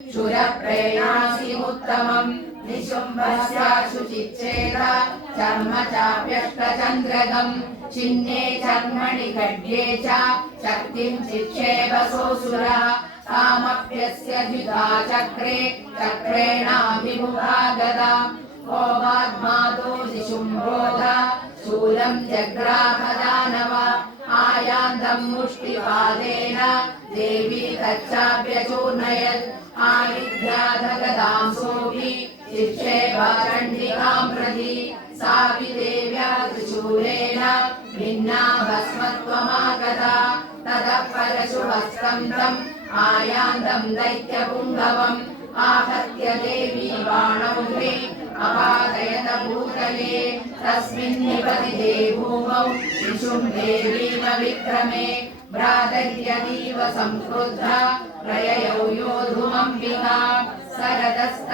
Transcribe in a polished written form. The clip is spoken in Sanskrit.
शूरप्रेणासि उत्तमम् निशुम्भस्याशुचिच्छेद चर्म चाप्यष्टचन्द्रगम् चिह्ने चर्मणि खड्गे च शक्तिं चिक्षेपसोऽसुरा कामप्यस्य जिता चक्रे चक्रेणाभिमुखा गदा कोपाद्मातोऽसि शुम्भोध शूलम् जग्राहदानव आयान्तम् मुष्टिपादेन देवी तच्चाप्यचूर्णयत् आविद्याधगदां सोऽपि चिक्षेपचण्डिकां प्रति साविदेव्या त्रिशूलेन भिन्ना भस्मत्वमागता ततः परशुहस्तं तम् आयान्तं दैत्यपुङ्गवम् आहत्य देवी बाणौघ्रे अपादयत भूतले तस्मिन् निपतिते भूमौ निशुम्भेवीम विक्रमे भ्रातर्यतीव संक्रुद्धा प्रययौ योधुमम्बिका सरदस्त